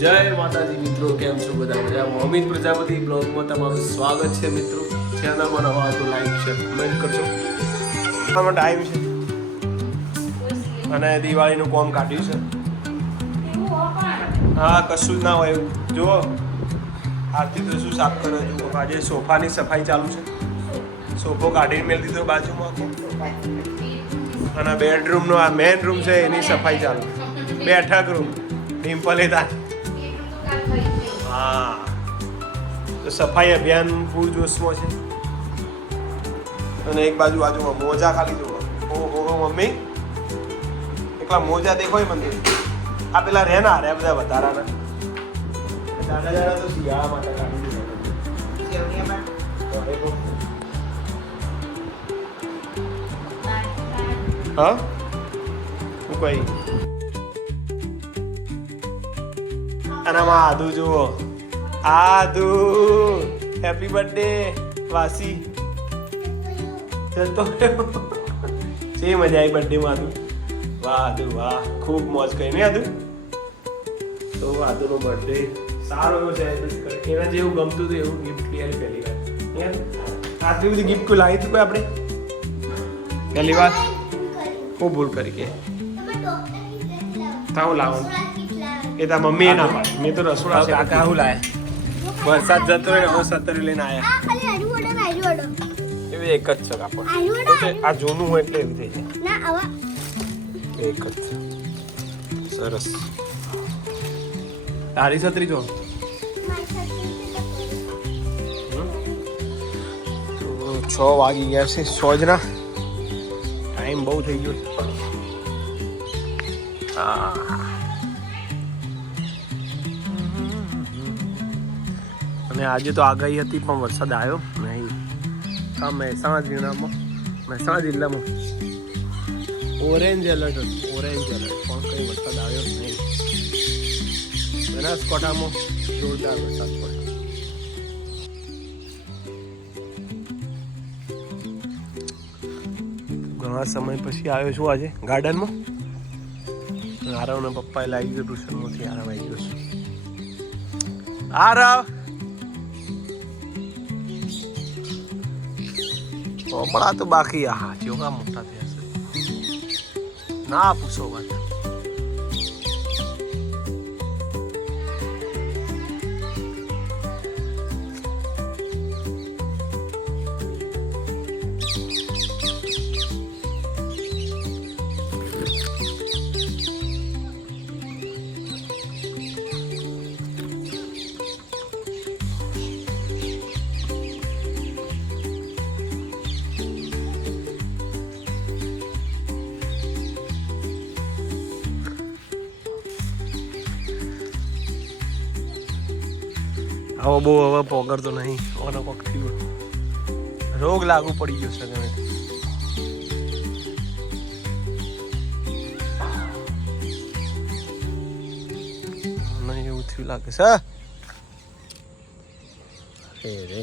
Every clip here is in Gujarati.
જય માતાજી મિત્રો, કેમ છો બધા મજામાં? અમિત પ્રજાપતિ, બ્લોગમાં તમારું સ્વાગત છે મિત્રો. ચેનલમાં નવા તો લાઈક શેર કમેન્ટ કરજો. તમારો ટાઈમ છે. અને દિવાળીનું કોમ કાઢ્યું છે. હા, કશું જ ના હોય જુઓ, આરતી તો શું સાફ કરે, જુઓ. આજે સોફાની સફાઈ ચાલુ છે. સોફો કાઢીને મેળ દીધો બાજુમાં અને બેડરૂમનો આ મેઇન રૂમ છે, એની સફાઈ ચાલુ. બેઠક રૂમ ડિમ્પલ એ તા હા. તો સફાઈ અભિયાન પૂર જોશમાં છે. અને એક બાજુ બાજુમાં મોજા ખાલી જુઓ. ઓહો હો મમ્મી. એકલા મોજા દેખાય મંદિર. આ પેલા રહેના રે બધા વધારાના. હા? હું કઈ આનામાં આદુ જુઓ. આદુ. હેપી બર્થડે વાસી. જતો રહ્યો મજા આવી બર્થડે માં આદુ. વાહ આદુ વાહ. ખૂબ મોજ કરી ને આદુ? તો આદુનો બર્થડે સારો એવો સેલિબ્રેટ કરે એના જેવું ગમતું હતું એવું ગિફ્ટ લઈ આવી પહેલી વાર. આટલી બધી ગિફ્ટ કોઈ લાવી હતી કોઈ આપણે? પહેલી વાર? હું ભૂલ કરી કે? તાવ લાવો. એ તા મમ્મી ના પાડી. મેં તો રસોડા કાકા હું લાયા. વરસાદ જતો રહ્યો હવે સત્તર લઈને આયા. એવી એક જ છે કાપડ આ જૂનું હોય એટલે એવી થઈ જાય. એક જ. છે સરસ. તારી છત્રી જો. છ. વાગી ગયા છે સોજના. ટાઈમ બહુ થઈ ગયો છે. આહ. અને આજે તો આગાહી હતી, પણ વરસાદ આવ્યો નહીં. આ મહેસાણા જિલ્લામાં મહેસાણા જિલ્લામાં. ઓરેન્જ એલર્ટ હતું ઓરેન્જ એલર્ટ પણ કંઈ વરસાદ આવ્યો નહીં. બનાસકાંઠામાં જોરદાર વરસાદ પડ્યો. ઘણા સમય પછી આવ્યો છું આજે ગાર્ડનમાં. આરવના પપ્પાએ લાવી ગયો ટ્યુશનમાંથી આરવ આવી ગયો છું. આરવ! હમણાં તો બાકી આ હા ચોગા મોટા થયા છે? ના પૂછો વાત. આવો બહુ હવે પોગરતો નહીં. ઓનો કોક થયું રોગ લાગુ પડી ગયો છે તમે નહીં એવું થયું લાગે છે. અરે રે.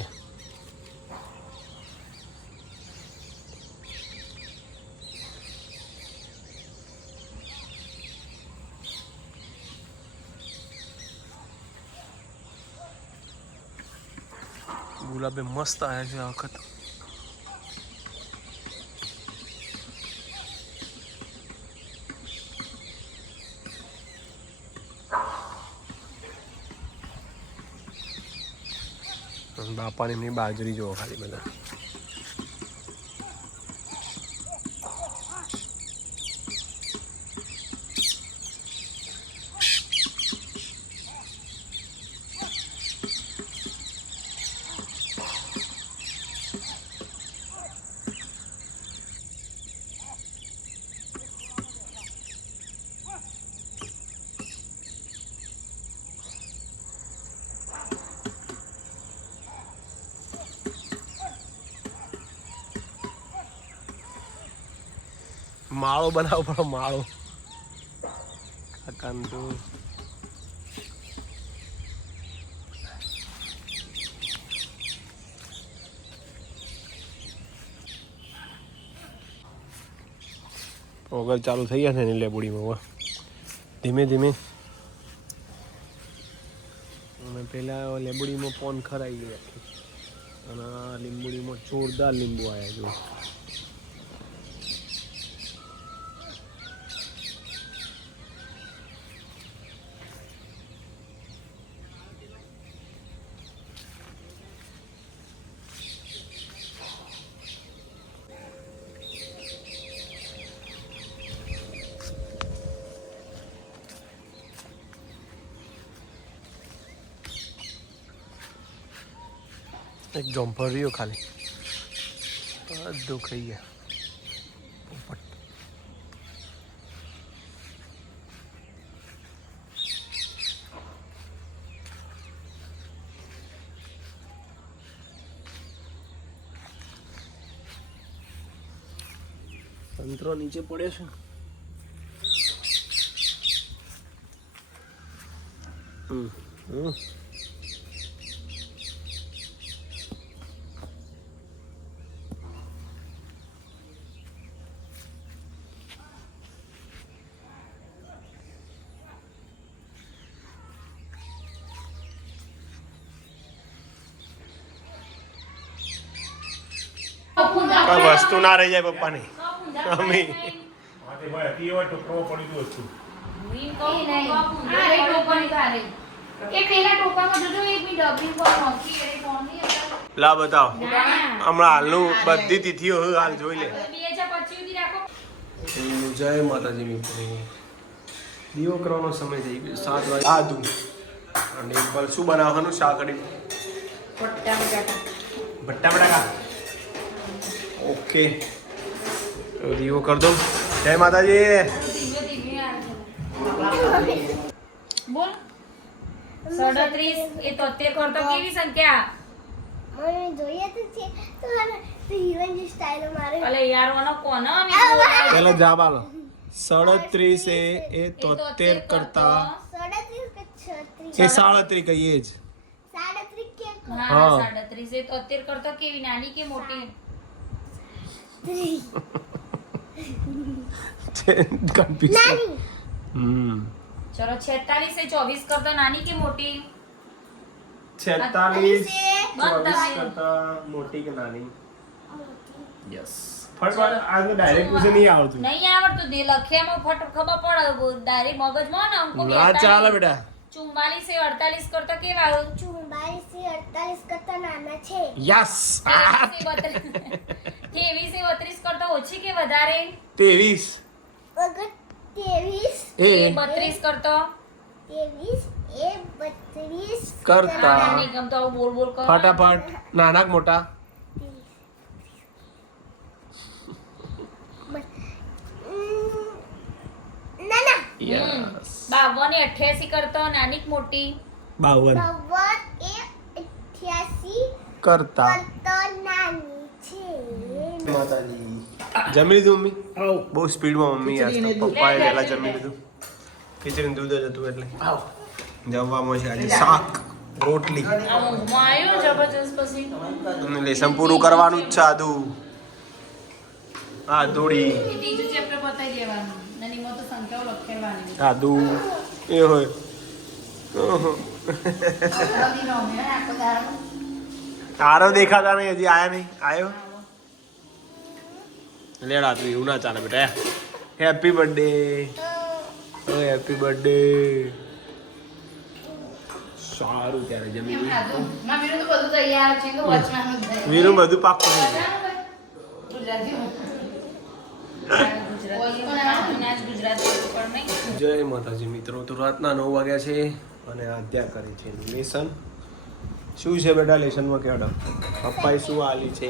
ગુલાબે મસ્ત આવ્યા છે આ વખત બાપાની બાજરી જોવો ખાલી બધા માળો બનાવવો પડે માળો. કાકાને તો ચાલુ થઈ ગયા છે ને લેબુડીમાં હવે ધીમે ધીમે. અને પેલા લેબુડીમાં પોન ખરાઈ આખી અને લીંબુડીમાં જોરદાર લીંબુ આવ્યા જો એક જમ્પર રહ્યો ખાલી. બધું ખાઈ ગયા પોપટ. સંતરો નીચે પડે છે. હમ. હમ. કોઈ વસ્તુ ના રહી જાય પપ્પાની. હતા. લા બતાવ. હમણાં હાલનું બધી તિથિઓ હાલ જોઈ લે. જય માતાજી મિત્રો. દીવો કરવાનો સમય થઈ ગયો સાત વાગે. આદુ અને શું બનાવવાનું? શાકડી ભટ્ટા બટાકા. ભટ્ટા બટાકા. ઓકે. તો દીવો કર દો જય માતાજી. બોલ. સડત્રીસ એ તોતેર કરતો કેવી સંખ્યા મને જોઈએ તો છે. તો હવે સ્ટાઈલ મારે. અલે યાર ઓનો કોનો પેલા જવાબ આલો. સડત્રીસ એ એ તોતેર કરતા સાડત્રીસ એ સાડત્રીસ કહીએ જ. સાડત્રીસ કે હા. હા. સાડત્રીસ એ તોતેર કરતા કેવી? નાની કે મોટી? નાની. હમ. ચલો છેતાલીસ એ ચોવીસ કરતો નાની કે મોટી? છેતાલીસ ચોવીસ બધા. કરતા મોટી કે નાની? યસ. ફટફટ આજનું ડાયરેક્ટ ક્વેશ્ચન નહીં આવતું. નહીં આવડતું દે લખ્યામાં ફટ ખબર પડે. ડાયરેક્ટ મગજમાં ને અંકો ના ચાલે બેટા. ચુમ્માલીસ એ અડતાલીસ કરતા કેવા? આવ્યું ચુમ્બાલીસથી અડતાલીસ કરતા નાના છે. યસ. ત્રેવીસ એ બત્રીસ કરતા ઓછી કે વધારે? ત્રેવીસ. અગર ત્રેવીસ એ. એ બત્રીસ કરતો. ત્રેવીસ એ બત્રીસ કરતા. નહીં ગમતો આવું બોલ બોલ કરો. ફટાફટ. નાના મોટા? નાના યસ. બાવન એ અઠ્યાસી કરતો નાની મોટી? એ અઠ્યાસી કરતા જમી લીધું મમ્મી? બહુ સ્પીડમાં મમ્મી આજ પપ્પાએ પહેલાં જમી લીધું. ખીચડીનું દૂધ જ હતું એટલે. જમવામાં છે આજે શાક રોટલી. આવ્યો લેસન પૂરું કરવાનું જ છે આદુ. આ દોડી આદુ. એ હોય. ઓહો. તારો દેખાતા નહીં હજી આયા નહીં. આયો? લેડા તું એવું ના ચાલે બેટા હેપી બર્થડે ઓ હેપી બર્થડે સારું ત્યારે જમી લીધું. તો બધું તૈયાર છે તો વચવાનું જ થાય. બધું પાક્કું થઈ જય. માતાજી મિત્રો તો રાતના નવ વાગ્યા છે અને આધ્યા કરી છે લેસન શું છે બેટા લેસનમાં કેવડા પપ્પાએ શું આલી છે?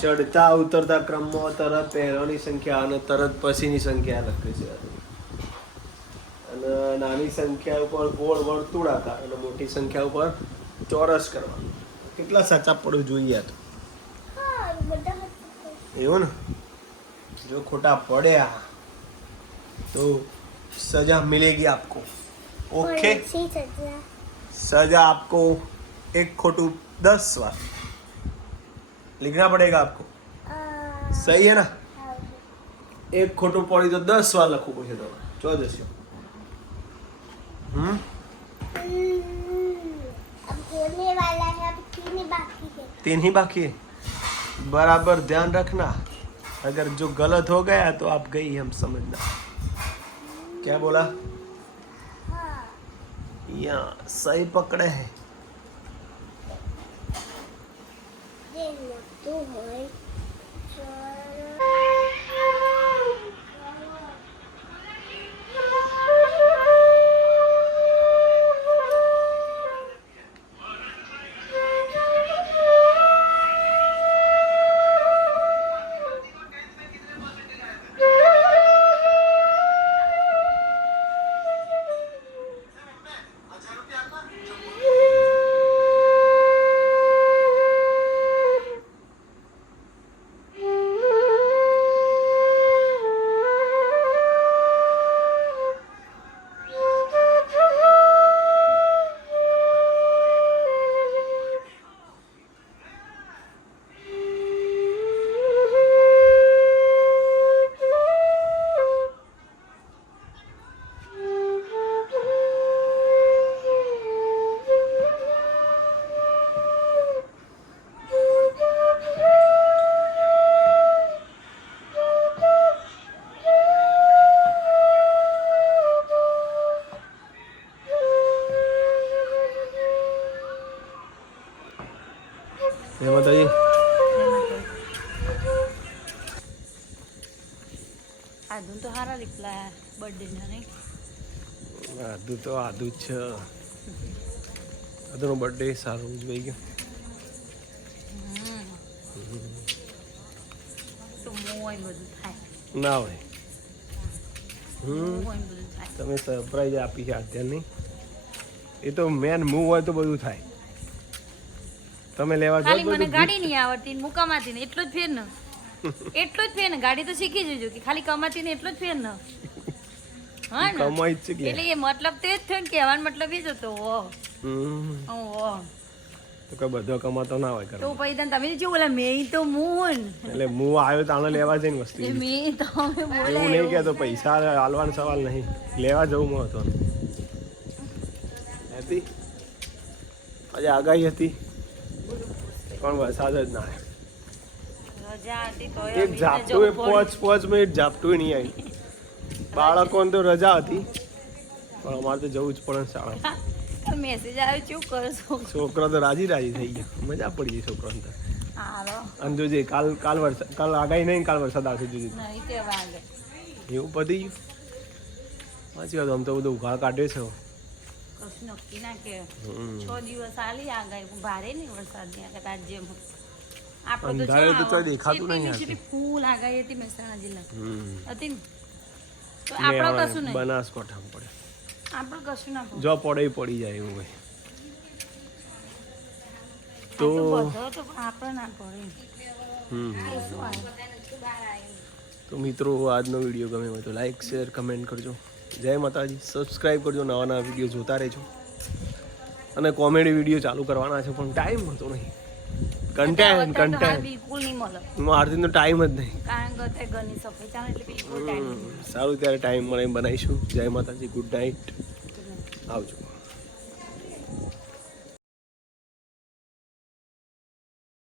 ચડતા ઉતરતા ક્રમમાં તરત પહેરોની સંખ્યા અને તરત પછીની સંખ્યા લખે છે. અને નાની સંખ્યા ઉપર ગોળ વર્તુળ આકાર અને મોટી સંખ્યા ઉપર ચોરસ કરવા કેટલા સાચા પડવું જોઈએ તો? એવું ને? જો ખોટા પડ્યા તો સજા મિલેગી આપકો. ઓકે? સજા આપકો એક ખોટું દસ વાર. लिखना पड़ेगा आपको। सही है ना? एक खोटो पौड़ी तो दस सवाल लखो पूछे तो ચોદસ હમ तीन ही बाकी है। बराबर ध्यान रखना। अगर जो गलत हो गया तो आप गई हम समझना। क्या बोला? यहाँ सही पकड़े हैं। જે મોટું હારા દીકલા બર્થડે ના નહીં? આદુ તો આદુ જ છે. આદુનો બર્થડે સારો ઉજવાઈ ગયો. ને હોય. તમે સરપ્રાઈઝ આપી છે આધ્યાનની એ તો મેન મૂવ હોય તો બધું થાય. તમે લેવા જાઓ મને ગાડી નહીં આવડતી મૂકામાંથી એટલો જ ફેર ને એટલો જ ફેર ને. ગાડી તો શીખી જજો કે ખાલી કમાતી ને એટલો જ ફેર ને. હા ને. કમાઈ છે એટલે એ મતલબ તે જ થયો ને કહેવાનો મતલબ એ જ હતો ઓ ઓ તો કઈ બધો કમાતો ના હોય તો પછી તને તમે જો બોલા? મેં તો મૂન એટલે મૂવ આવ્યો તો આને લેવા જઈને વસ્તુ એ મેં તો અમે બોલે એવું નહીં કહેતો પૈસા હાલવાનો સવાલ નહીં. લેવા જવું મહત્વનું હતી. આજે આગાહી હતી. પણ વરસાદ જ ના આવ્યો. રજા હતી તો એક ઝાપટું એ પાંચ પાંચ મિનિટ ઝાપટું નહીં આવી બાળકોને તો રજા હતી પણ અમારે તો જવું જ પડે શાળા મેસેજ આવ્યો શું કરશો છોકરા તો રાજી રાજી થઈ ગયા. મજા પડી ગઈ છોકરાને તો. અને જોજે કાલ કાલ વરસાદ કાલ આગાહી નહીં કાલ વરસાદ આવશે જોજે એવું પતી ગયું. સાચી વાત આમ તો બધું ઉઘાડ કાઢ્યો છે. કશું નક્કી ના કે છ દિવસ આલી આગાહી. ભારે નહીં વરસાદની આગળ રાજ્ય આપણે તો અંધારે તો ચોય દેખાતું નહીં સીધી ફૂલ આગાહી હતી મહેસાણા જિલ્લા હતી તો આપણો કશું નહીં. બનાસકાંઠામાં પડે. આપણો કશું ના પડે. જો પડે પડી જાય એવું હોય. તો આપણે ના પડે? તો મિત્રો આજનો વીડિયો ગમે હોય તો લાઈક શેર કમેન્ટ કરજો. જય માતાજી. સબસ્ક્રાઈબ કરજો નવા નવા વીડિયો જોતા રહેજો. અને કોમેડી વીડિયો ચાલુ કરવાના છે પણ ટાઈમ હતો નહીં. તો હાલ કન્ટેન્ટ બિલકુલ નહીં મળે. આરતીનો ટાઈમ જ નહીં. કારણ કે અત્યારે ઘરની સફાઈ ચાલે એટલે બિલકુલ ટાઈમ સારું ત્યારે ટાઈમ મળે બનાવીશું. જય માતાજી ગુડ નાઇટ આવજો.